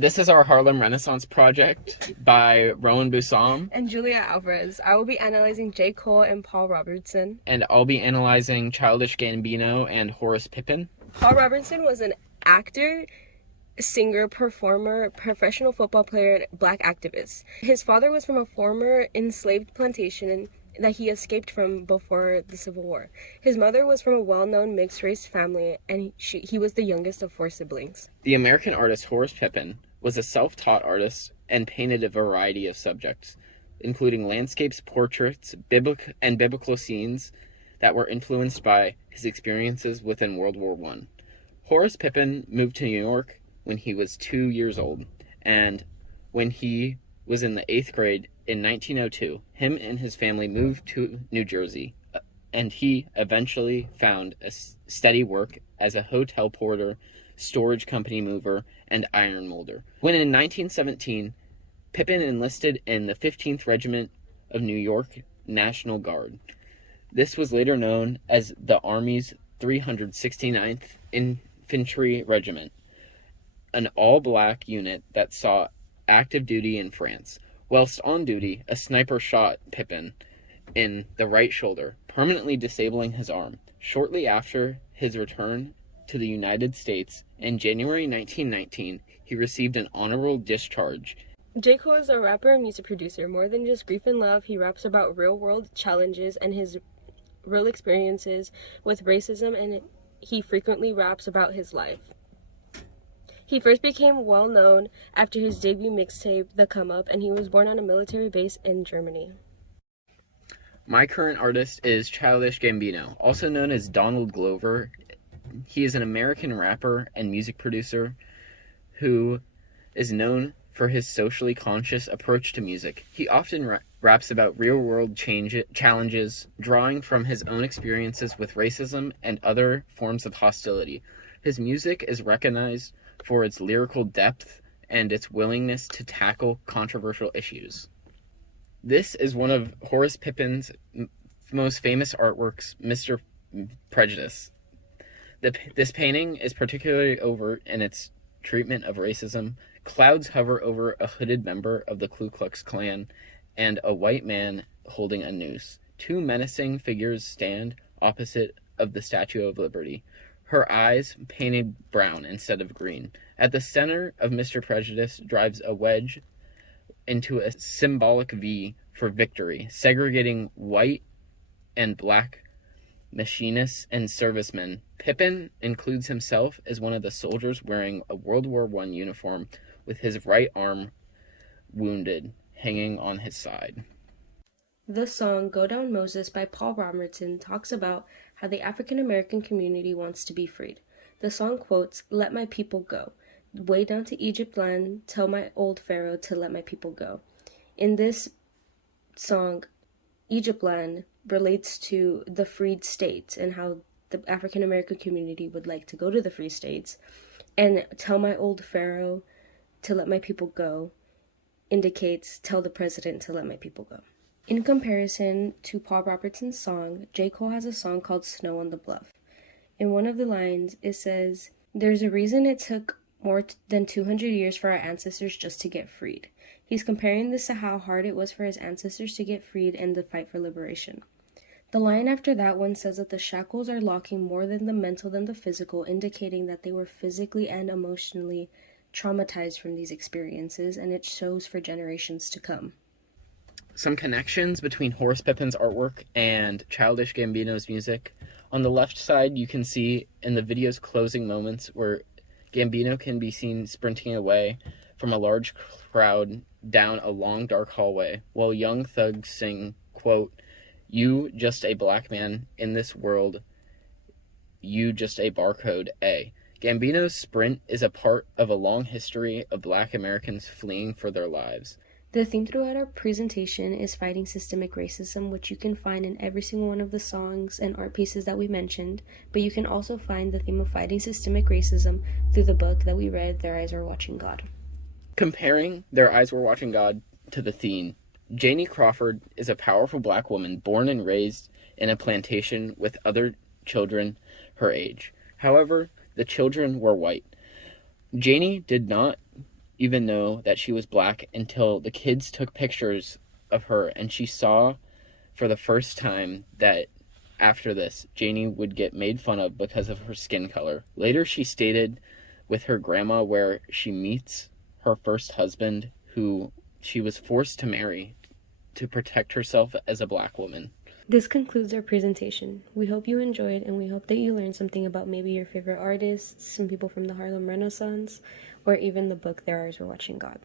This is our Harlem Renaissance project by Rowan Busam. And Julia Alvarez. I will be analyzing J. Cole and Paul Robertson. And I'll be analyzing Childish Gambino and Horace Pippin. Paul Robertson was an actor, singer, performer, professional football player, and black activist. His father was from a former enslaved plantation that he escaped from before the Civil War. His mother was from a well-known mixed-race family, and he was the youngest of 4 siblings. The American artist Horace Pippin was a self-taught artist and painted a variety of subjects, including landscapes, portraits, biblical scenes that were influenced by his experiences within World War I. Horace Pippin moved to New York when he was 2 years old, and when he was in the 8th grade in 1902, him and his family moved to New Jersey, and he eventually found a steady work as a hotel porter, storage company mover, and iron molder. When in 1917, Pippin enlisted in the 15th Regiment of New York National Guard. This was later known as the Army's 369th Infantry Regiment, an all-black unit that saw active duty in France. Whilst on duty, a sniper shot Pippin in the right shoulder, permanently disabling his arm. Shortly after his return to the United States in January 1919, he received an honorable discharge. J. Cole is a rapper and music producer. More than just grief and love, he raps about real-world challenges and his real experiences with racism, and he frequently raps about his life. He first became well-known after his debut mixtape, The Come Up, and he was born on a military base in Germany. My current artist is Childish Gambino, also known as Donald Glover. He is an American rapper and music producer who is known for his socially conscious approach to music. He often raps about real-world challenges, drawing from his own experiences with racism and other forms of hostility. His music is recognized for its lyrical depth and its willingness to tackle controversial issues. This is one of Horace Pippin's most famous artworks, Mr. Prejudice. This painting is particularly overt in its treatment of racism. Clouds hover over a hooded member of the Ku Klux Klan and a white man holding a noose. 2 menacing figures stand opposite of the Statue of Liberty, her eyes painted brown instead of green. At the center of Mr. Prejudice drives a wedge into a symbolic V for victory, segregating white and black machinists and servicemen. Pippin includes himself as one of the soldiers wearing a World War I uniform with his right arm wounded, hanging on his side. The song Go Down Moses by Paul Robertson talks about how the African American community wants to be freed. The song quotes, "Let my people go. Way down to Egypt land, tell my old Pharaoh to let my people go." In this song, Egypt land relates to the freed states and how the African American community would like to go to the free states. And tell my old Pharaoh to let my people go indicates tell the president to let my people go. In comparison to Paul Robertson's song, J. Cole has a song called Snow on the Bluff. In one of the lines, it says, "There's a reason it took more than 200 years for our ancestors just to get freed." He's comparing this to how hard it was for his ancestors to get freed and the fight for liberation. The line after that one says that the shackles are locking more than the mental than the physical, indicating that they were physically and emotionally traumatized from these experiences, and it shows for generations to come. Some connections between Horace Pippin's artwork and Childish Gambino's music. On the left side, you can see in the video's closing moments where Gambino can be seen sprinting away from a large crowd down a long, dark hallway, while young thugs sing, quote, "You just a black man in this world, you just a barcode A." Gambino's sprint is a part of a long history of black Americans fleeing for their lives. The theme throughout our presentation is fighting systemic racism, which you can find in every single one of the songs and art pieces that we mentioned, but you can also find the theme of fighting systemic racism through the book that we read, Their Eyes Were Watching God. Comparing Their Eyes Were Watching God to the theme, Janie Crawford is a powerful black woman born and raised in a plantation with other children her age. However, the children were white. Janie did not even know that she was black until the kids took pictures of her and she saw for the first time that after this, Janie would get made fun of because of her skin color. Later, she stayed with her grandma where she meets her first husband, who she was forced to marry to protect herself as a black woman. This concludes our presentation. We hope you enjoyed, and we hope that you learned something about maybe your favorite artists, some people from the Harlem Renaissance, or even the book Their Eyes Were Watching God.